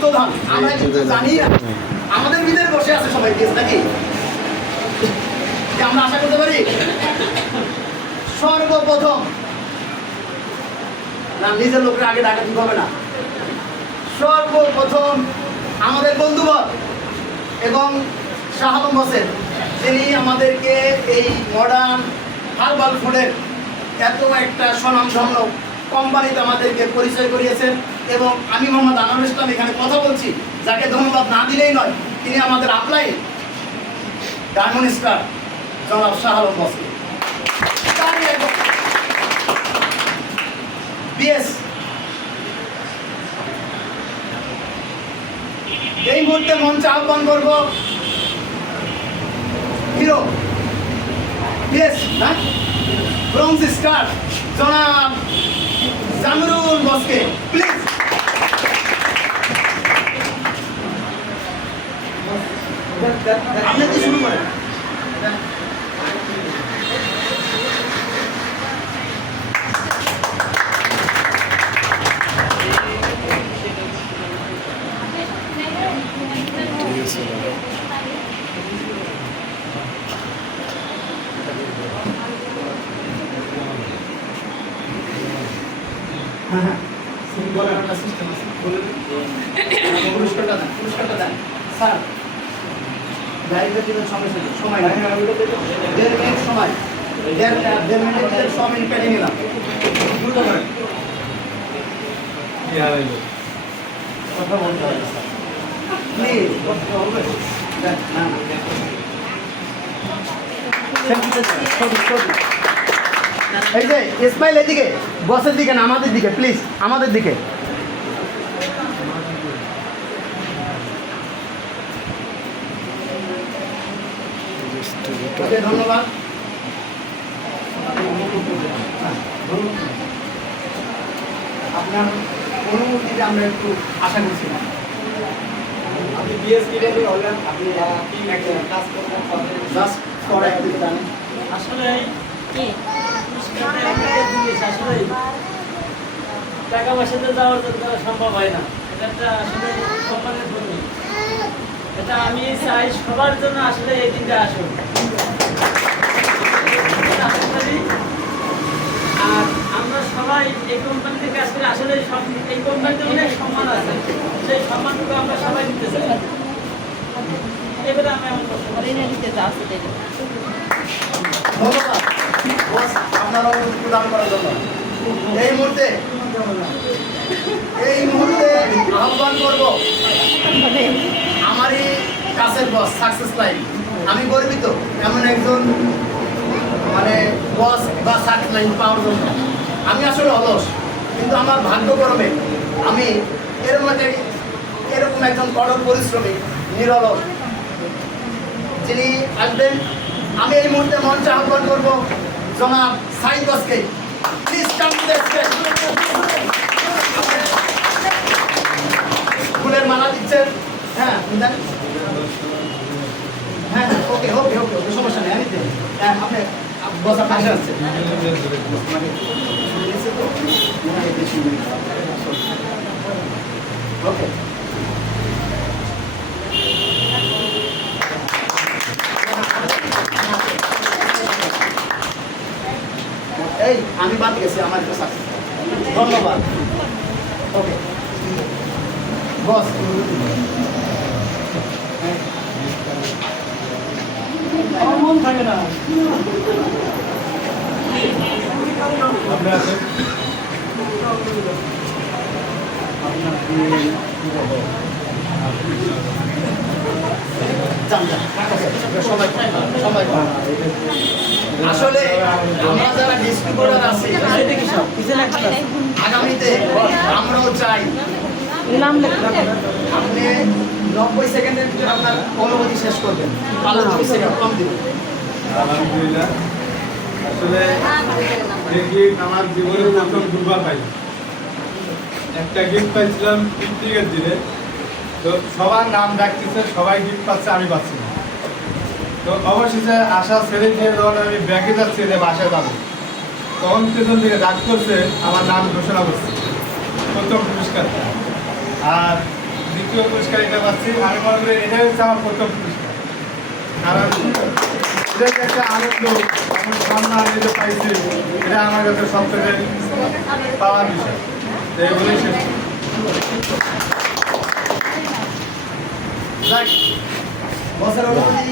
গুপ্তধন আমরা কিন্তু জানি না, আমাদের ভিতরে বসে আছে সবাই কেস নাকি আমরা আশা করতে পারি। সর্বপ্রথম না, নিজের লোকের আগে ডাকা দিতে হবে না, সর্বপ্রথম আমাদের বন্ধুবর এবং শাহ আলম হোসেন, যিনি আমাদেরকে এই মডার্ন হার্বাল ফুডের এত একটা স্বনামধন্য কোম্পানিতে আমাদেরকে পরিচয় করিয়েছেন। এবং আমি মোহাম্মদ আনোয়ার ইসলাম এখানে কথা বলছি, যাকে ধন্যবাদ না দিলেই নয়, তিনি আমাদের আপলাই ডায়মন্ড স্টার জনাব শাহ আলম হোসেন। বিএস এই মুহূর্তে মঞ্চে আহ্বান করব হিরো বিএস না ব্রোঞ্জ স্টার জনাব জামিরুল বসকে, প্লিজ। আপনি কি শুরু করেন? হ্যাঁ, বলার একটা সিস্টেম আছে, বলে দিন। পুরস্কারটা দেন স্যার। গাড়িটা দিবেন সঙ্গে সঙ্গে, সময় নাই, 1.5 মিনিট সময়, 1.5 মিনিটের 100 মিনিট পেটে নিলাম। দ্রুত করেন, কথা বলতে হবে স্যার, প্লিজ। না এই যে ইসমাইল এদিকে, বসের দিকে না, আমাদের দিকে প্লিজ, আমাদের দিকে। ধন্যবাদ। আপনার অনুমতিতে আমরা একটু আশা করছি না। আপনি বিএসপি হলেন, আপনি কাজ করবেন, জাস্ট ফর একটু জানেন আসলে আসলে টাকা পয়সাতে যাওয়ার জন্য সম্ভব হয় না, এটা একটা আসলে সম্মানের জন্য। এটা আমি চাই সবার জন্য আসলে এই দিনটা আসুন। আর আমরা সবাই এই কোম্পানিতে কাজ করে আসলে এই কোম্পানিতে অনেক সম্মান আছে, সেই সম্মানটুকু আমরা সবাই নিতে চাই। এবারে আমি আমার ধন্যবাদ আপনারা প্রদান করার জন্য। এই মুহূর্তে আহ্বান করব আমারই কাছের বস, সাকসেস লাইফ। আমি গর্বিত এমন একজন মানে বস বা সাকসেস লাইফ পাওয়ার জন্য। আমি আসলে অলস, কিন্তু আমার ভাগ্যক্রমে আমি এরকম একজন কঠোর পরিশ্রমী, নিরলস যিনি আসবেন। আমি এই মুহূর্তে মঞ্চে আহ্বান করব জনাব সাইদ বসকে, please come to the stage. ফুলের মালা দিচ্ছেন, হ্যাঁ হ্যাঁ ওকে ওকে ওকে ওকে, সমস্যা নেই। আমি হ্যাঁ, আপনি বসার পাশে আছেন। ওকে, এই আমি বাদ গেছি, আমার একটু সাকসেস। ধন্যবাদ। ওকে বস, আমার মন থাকে না। আপনি আছেন, আসলে আমরা যারা ডিস্ট্রিবিউটর আছি আগামীতে আমরাও চাই আপনি 90 সেকেন্ডের ভিতরে আপনার অনুমতি শেষ করবেন, 15 সেকেন্ড কম দিবেন। আলহামদুলিল্লাহ, আসলে এই গিফট আমার জীবনে প্রথম দুবার পাই। একটা গিফট পাইছিলাম পিকনিকের দিনে, তো সবার নাম ডাকতেছে, সবাই গিফট পাচ্ছে, আমি পাচ্ছি না। তো অবশেষে আশা ছেড়ে দিয়ে যখন আমি ব্যাগে যাচ্ছি যে বাসায় যাবো, তখন পেছন থেকে ডাক করছে, আমার নাম ঘোষণা করছে প্রথম পুরস্কারটা। আর দ্বিতীয় পুরস্কার এটা পাচ্ছি, আমি মনে করি এটাই হচ্ছে আমার প্রথম পুরস্কার। কারণ এটা যে একটা আনন্দ, আমার সম্মান এটা পাইছি, এটা আমার কাছে সবথেকে পাওয়ার বিষয়। তো এগুলোই শেষ। যাক, বছর অনুমতি